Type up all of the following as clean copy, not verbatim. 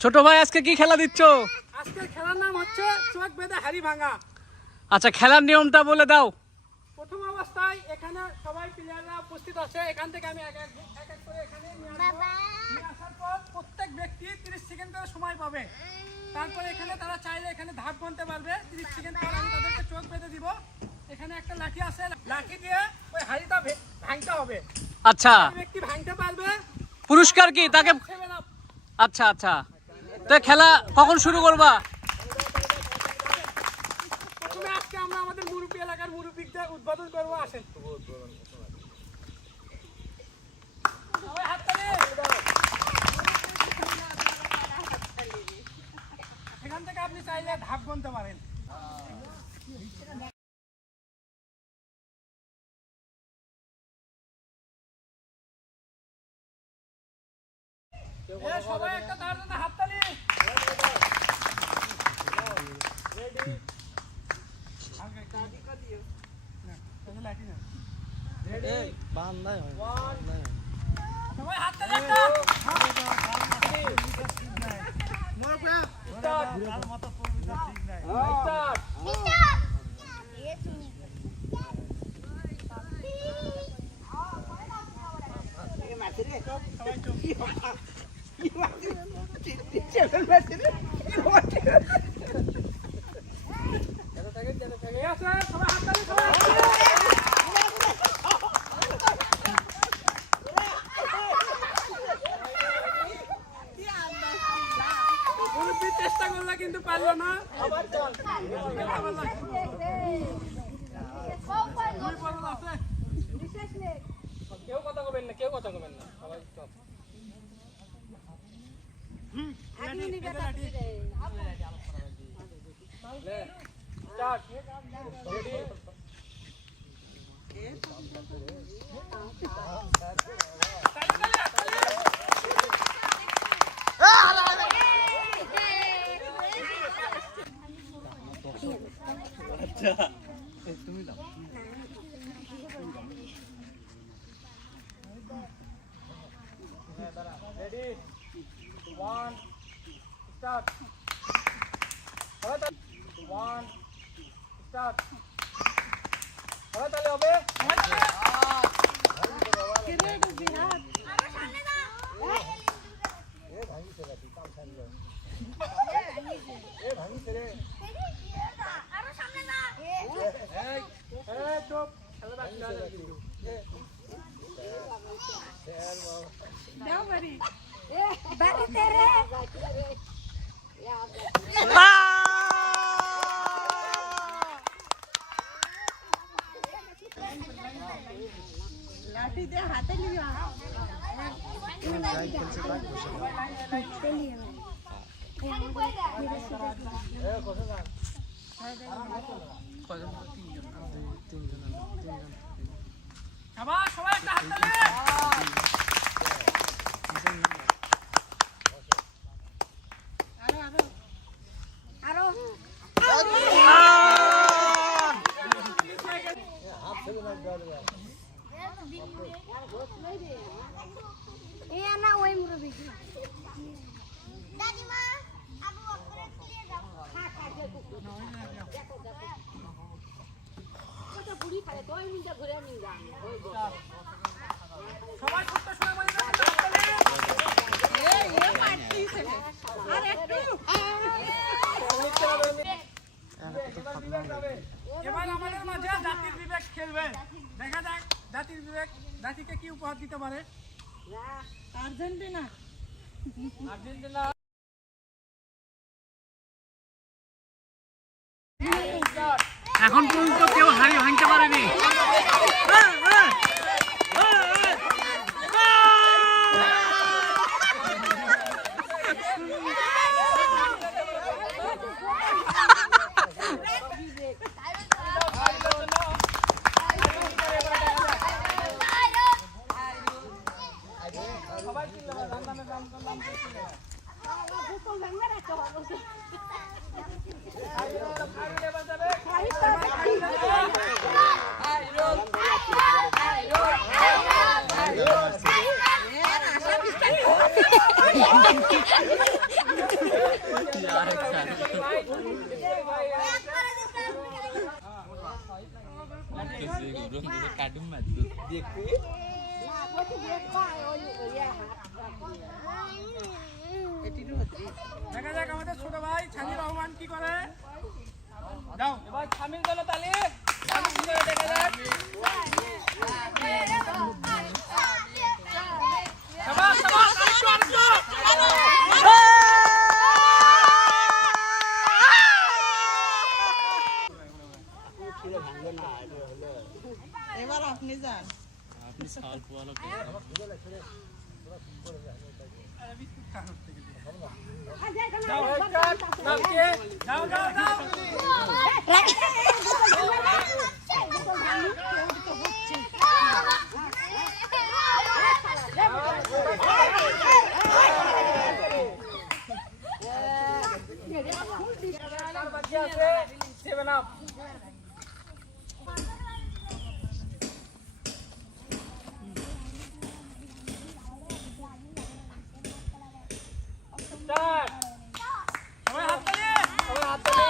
ছোট ভাই আজকে কি খেলা দিচ্ছ? আজকে খেলার নাম হচ্ছে চোখ বেঁধে হাড়ি ভাঙা। আচ্ছা, খেলার নিয়মটা বলে দাও। প্রথম অবস্থায় এখানে সবাই প্লেয়াররা উপস্থিত আছে। এখান থেকে আমি এক এক করে এখানে নিয়ে আসার পর প্রত্যেক ব্যক্তি 30 সেকেন্ড করে সময় পাবে। তারপরে এখানে তারা চাইলে এখানে ধাপ গুনতে পারবে। 30 সেকেন্ড পর আমি তাদেরকে চোখ বেঁধে দিব। এখানে একটা লাঠি আছে, লাঠি দিয়ে ওই হাড়িটা ভাঙতে হবে। আচ্ছা, ব্যক্তি ভাঙতে পারবে। পুরস্কার কি তাকে? আচ্ছা আচ্ছা, তো খেলা কখন শুরু করবা? প্রথমে আজকে আমরা আমাদের মুরুব্বি এলাকার মুরুব্বিদের উদ্বোধন করবো। আসেন সবাই হাততালি। এখান থেকে আপনি চাইলে ধাপ গুনতে পারেন। সবাই একটা তার জন্য হাততালি। সবাই হাততালি একটা। চেষ্টা করলে কিন্তু পারলো না। কেউ কথা কবেন না, কেউ কথা কবেন না, সবাই চুপ। Ready? 1, start. 1, start. তাহলে হবে। লাঠি দিয়ে হাতে নিবি। সবাই একটা হাততালি। সবাই ছোট্ট সময় এবার আমাদের মাঝে জাতির বিবেক খেলবে। দেখা যাক জাতির বিবেক জাতিকে কি উপহার দিতে পারে। আর্জেন্টিনা। আর্জেন্টিনা এখন পর্যন্ত কেউ হাড়ি ভাঙতে পারেনি। সবাই দেখা যাক আমাদের ছোট ভাই ছানি রহমান কি করে। যাও এবার ছামির জন্য তালি দেখা যাক। শাবাশ শাবাশ আরেকটু এবার আপনি যান। যাও যাও যাও সেভেন আপ। সবাই হাত তালি, সবাই হাত তালি।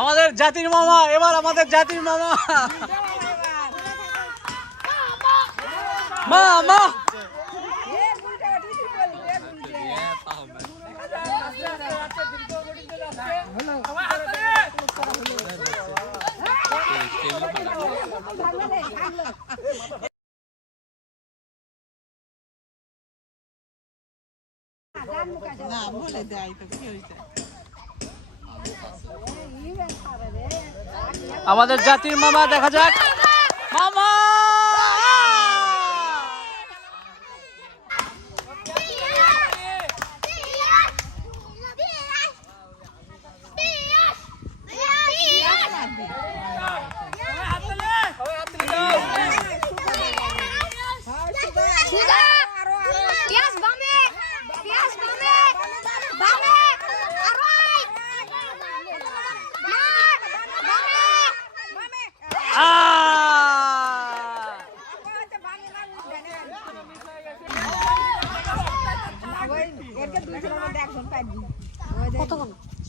আমাদের জাতির মামা, এবার আমাদের জাতির মামা। মামা সবাই হাত তালি। না বলে দেয় তো কি হয়েছে। আমাদের জাতির মামা, দেখা যাক মামা।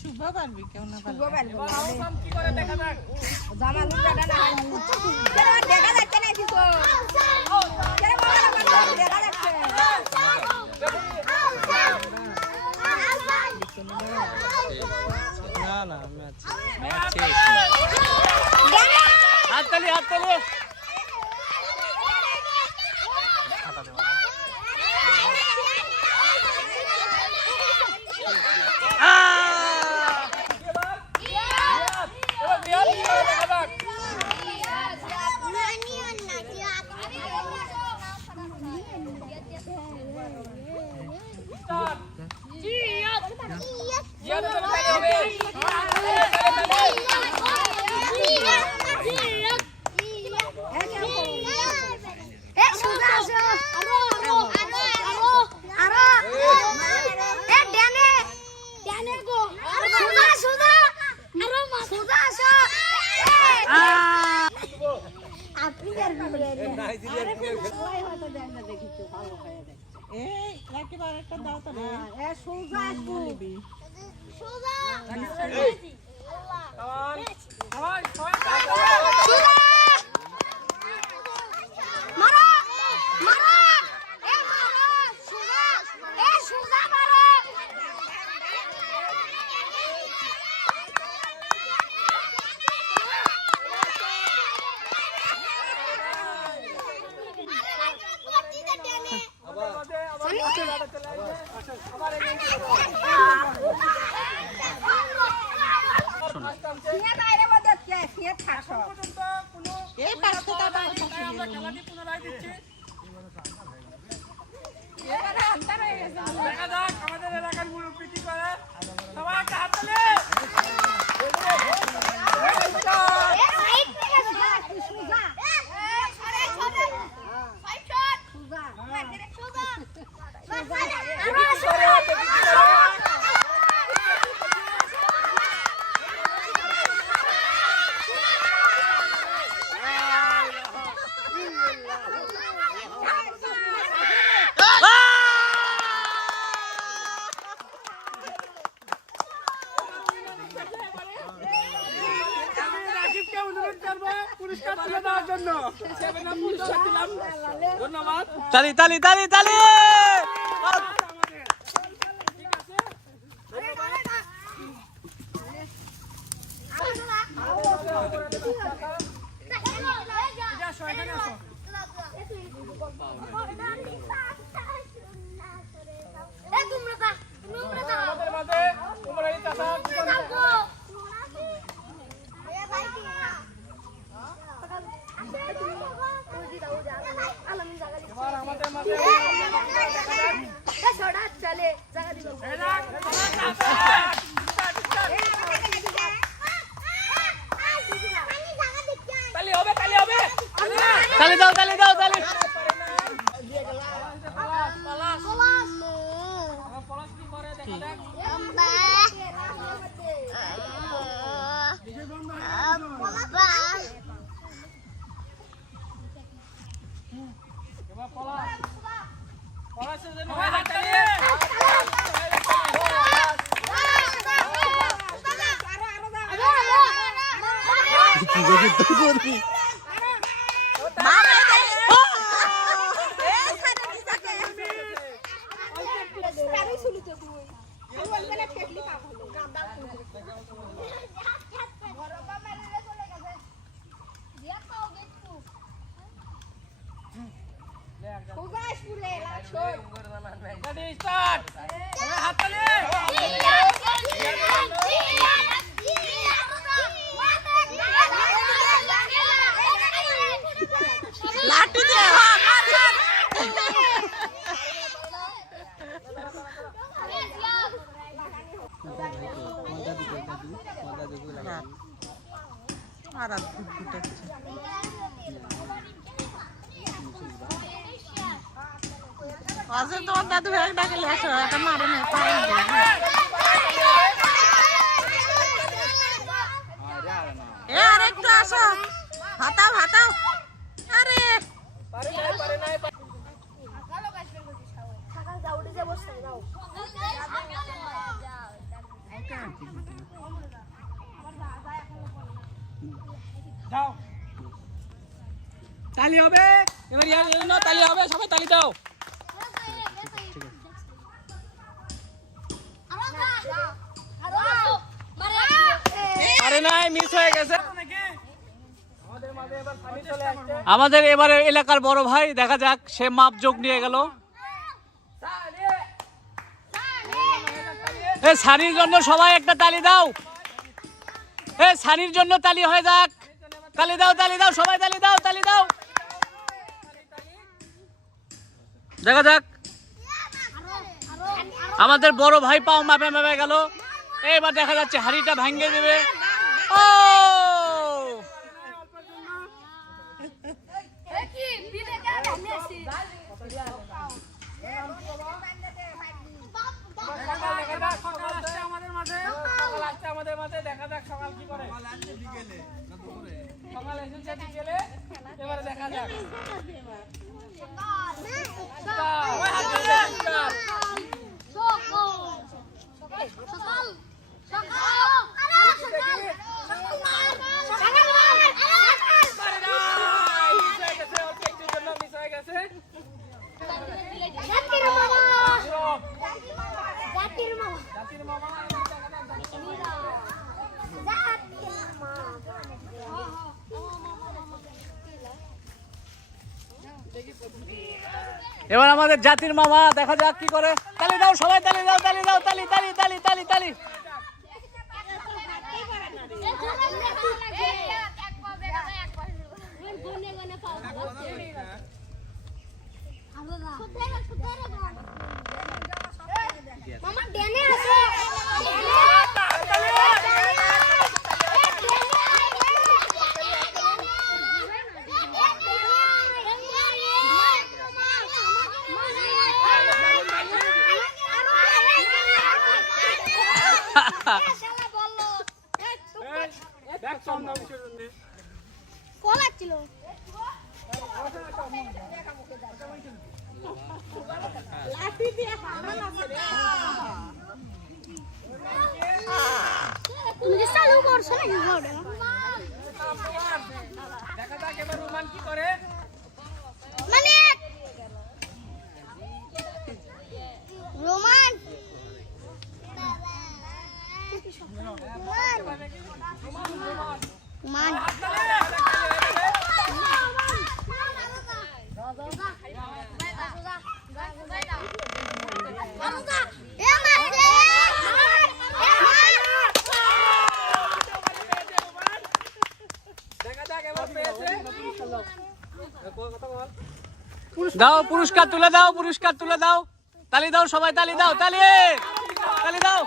শুভ পারবি কেউ না পারবি। কি করে দেখা যাক। হাততালি হাততালি। এই একেবারে একটা দাও তো রে। এই পাঁচটা টাকা আমরা খেলাটি পুনরায় দিচ্ছি। দেখা যাক আমাদের এলাকার মুরব্বী কি করে। সবাই একটা হাত তালি। 7 আপ পুরস্কার দিলাম ধন্যবাদ তালি তালি তালি তালি আমাদের ঠিক আছে এটা আসো এখানে আসো আমাদের মাঝে উমর আলী চাচা এবার আমাদের মাঝে চলে জায়গা দিল তালি হবে তালি হবে তালি দাও তালি দাও তালি পলাশ কি করে দেখা যাক এবার পলাশের জন্য হয় না তালি রেডি স্টার্ট হাত তালি লাঠি দিয়ে আর আজকে তোমার দাদু ভাই ডাকে লেখো এটা মারে না এ আর একটু আসো হাতাও হাতাও আরে পারে নাই যাও তালি হবে এবার ইয়ার জন্য তালি হবে সবাই তালি দাও আরে নাই মিস হয়ে গেছে আমাদের মাঝে এবার সানি চলে আসছে আমাদের এবারে এলাকার বড় ভাই দেখা যাক সে মাপ যোগ নিয়ে গেল এ সানির জন্য সবাই একটা তালি দাও এ সানির জন্য তালি হয়ে যাক তালি দাও সবাই তালি দাও দেখা যাক আমাদের বড় ভাই পাও মাপে মাপে গেল এবার দেখা যাচ্ছে হাড়িটা ভাঙিয়ে দেবে ও আমাদের মাঝে দেখা যাক সকাল কি করে সকাল এসেছে বিকেলে এবারে দেখা যাক এবার আমাদের জাতির মামা দেখা যাক কি করে তালি দাও সবাই তালি দাও তালি মামা ডেনে আছে কোলাচ্ছিল লাঠি দিয়ে হামলা করে তুমি চালু করছ নাকি ঘরে দেখা যাক এবার রোমান কি করে। মানে রোমান রোমান দেখা যাক এবার পেয়েছে। দাও পুরস্কার তুলে দাও, পুরস্কার তুলে দাও, তালি দাও সবাই, তালি দাও, তালি তালি দাও।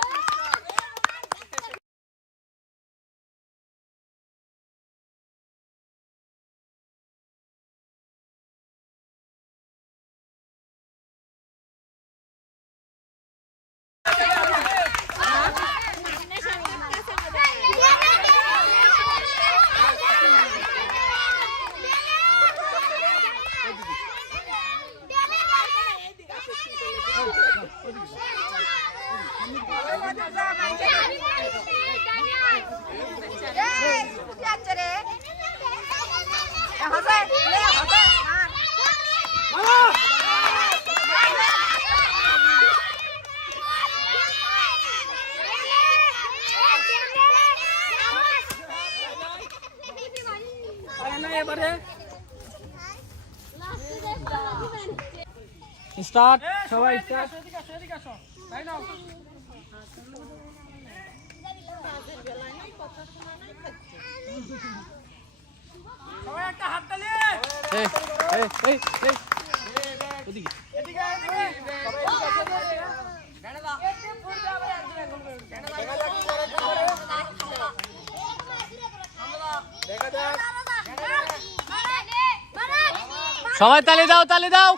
এবারে স্টার্ট, সবাই স্টার্ট। এদিকে আসো, এদিকে আসো। তাই নাও। সবাই একটা হাত তালি। এই এই এই এই ওদিকে এদিকে, এদিকে। সবাই এদিকে আসো, এদিকে। দেখা যাক। সবাই তালি দাও, তালি দাও।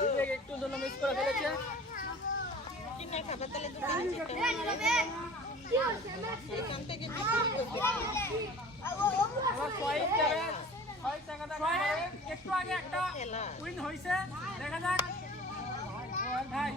বিবেক একটু জন্য মিস করে ফেলেছে। আমার পয়েন্ট যাবে। পয়েন্ট একটু আগে একটা উইন হয়েছে। দেখা যাক। ভাই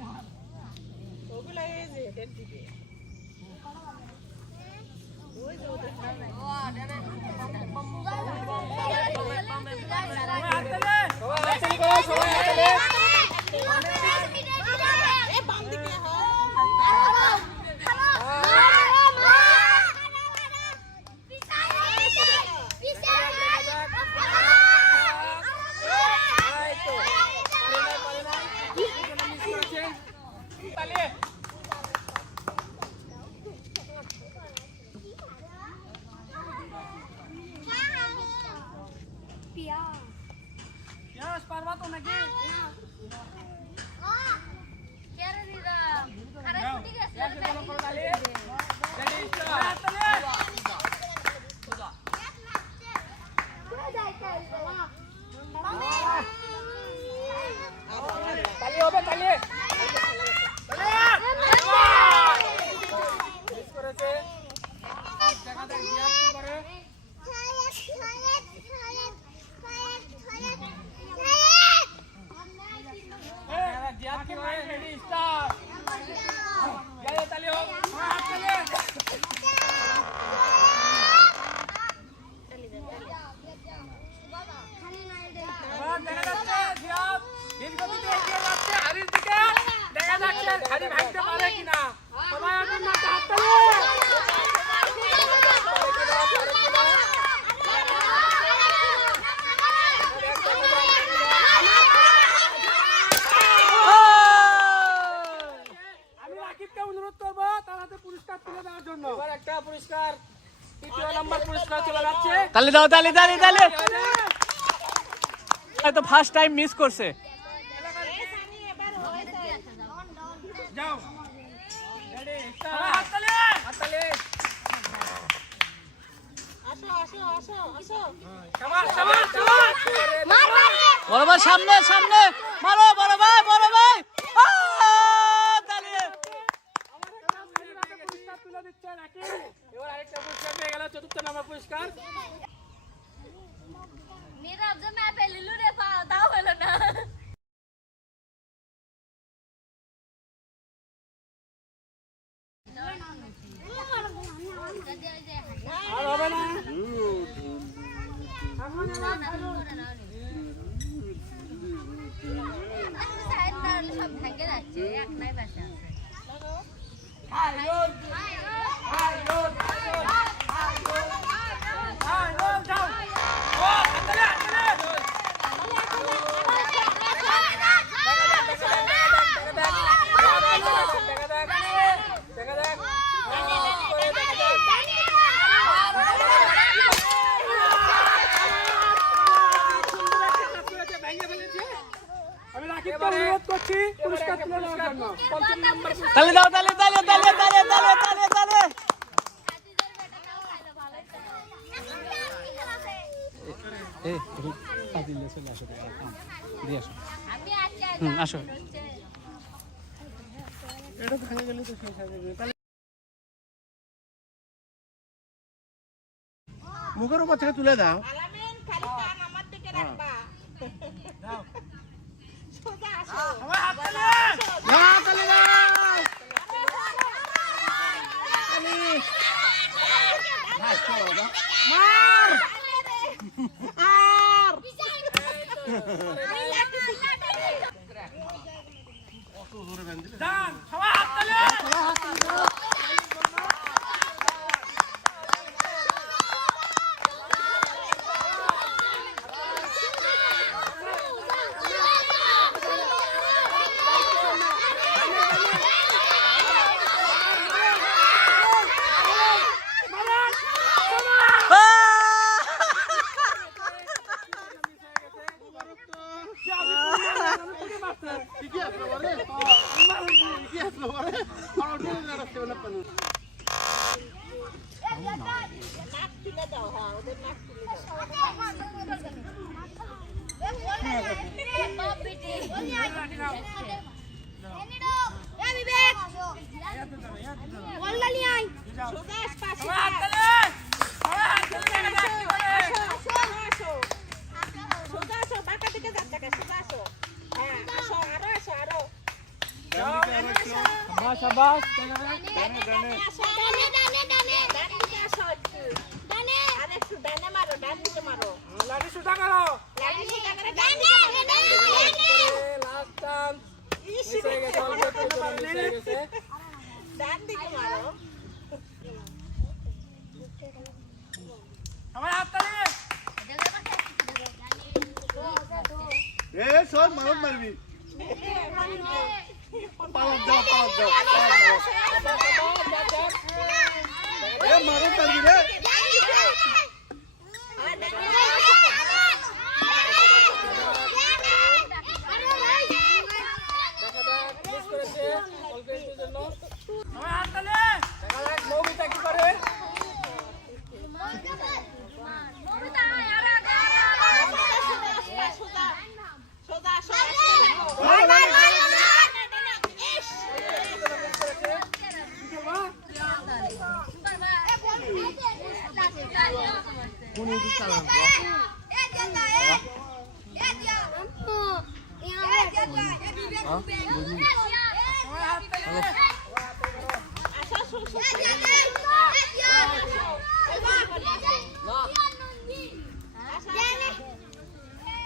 পারবা তো নাকি? তালি হবে, তালি। মিস করেছে। দেখা যাক জিয়াদ কি করে। জিয়াদ কি করে? Ready start. গায়ে তালি হোক। হাত তালি। এবার দেখা যাচ্ছে জিয়াদ ধীরগতিতে এগিয়ে যাচ্ছে হাড়ির দিকে। দেখা যাচ্ছে হাড়ি ভাঙতে পারে কিনা। সবাই এখন না হাত তালি। আমি রাকিবকে অনুরোধ করবো তার হাতে পুরস্কার তুলে দেওয়ার জন্য। এবার একটা পুরস্কার, ৩য় নম্বর পুরস্কার চলে যাচ্ছে। তালি দাও, তালি, তালি, তালি। হয়তো ফার্স্ট টাইম মিস করছে। যাও। Ready start. হাত তালি। হাত তালি। শাবাশ, শাবাশ, শাবাশ। বড় ভাই সামনে, সামনে মারো, বড় ভাই, বড় ভাই। তালি। পুরস্কার তুলে দিচ্ছে রাকিব। এবার আরেকটা পুরস্কার পেয়ে গেল, ৪র্থ নম্বর পুরস্কার। मेरा अब जब मैं पहले लू रे पा दाव हेलो ना আর হবে আছে এক নাই বেঁচে আছে যাও ও হাততালি আমি রাকিবকে অনুরোধ করছি পুরস্কার তুলে নেওয়ার জন্য ৫৫ নম্বর তালি দাও তালি তালি তালি তালি তালি তালি তালি এই পাতিলে চলে আসো দিয়ে আসো আমি আছি আসো এটা ভেঙে গেলে তো শেষ হয়ে যাবে তাহলে মুখের উপর থেকে তুলে দাও আলামিন খালি কান আমার দিকে রাখবা সোজা আসো সবাই হাত তালি না তালি না তালি মার যান সবাই হাত তালি নাক তুলে দাও হ্যাঁ ওদের নাক তুলে দাও সোজা আস পাশে সবাই হাত তালি সবাই হাত তালি সোজা আসো বাঁকা দিকে যাচ্ছে সোজা আসো হ্যাঁ আসো আরো আসো আরো শাবাশ শাবাশ আসো ডান দিকে আসো একটু আর একটু ডানে মারো ডান দিকে মারো লাঠি সুতা করো লাঠি সোজা করে ডান দিকে লাস্ট চান্স মিস হয়ে গেছে অল্প একটু মিস হয়ে গেছে ডান দিকে মারো সবাই হাত তালি সব মারত মারবি পালক দাও মারত মারবি রে মিস করেছে অল্প একটুর জন্য সবাই হাত তালি দেখা যাক মৌমিতা কি করে সোজা আসো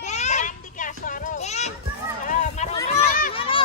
ডান দিকে আসো আরো মারো মারো